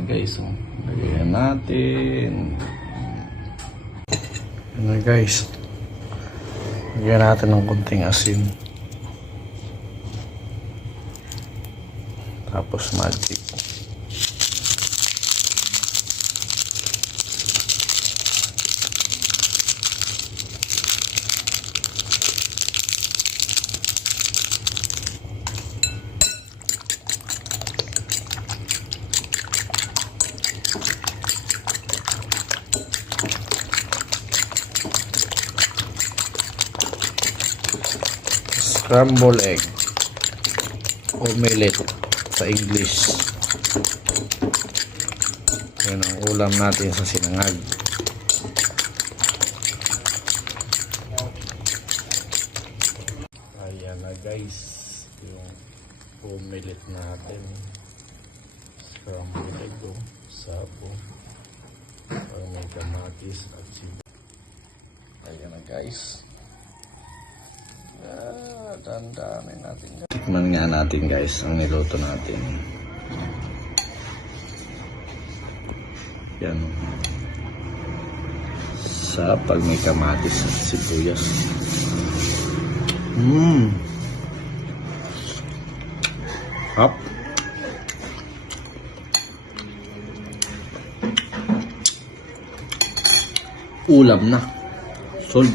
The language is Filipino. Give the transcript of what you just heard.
na guys. Oh. Lagyan natin. Ayan na guys. Lagyan natin ng konting asin. Tapos magic. Scramble egg, omelette sa English. Yan ang ulam natin sa sinangag. Ayan na guys, yung omelette natin. Scramble egg, sabo, may kamatis at sibuyas. Ayan na guys. Dandamin natin. Tikman nga natin guys ang niluto natin. Yan. Sa pag may kamatis at sibuyas. Hop. Ulam na. Solve.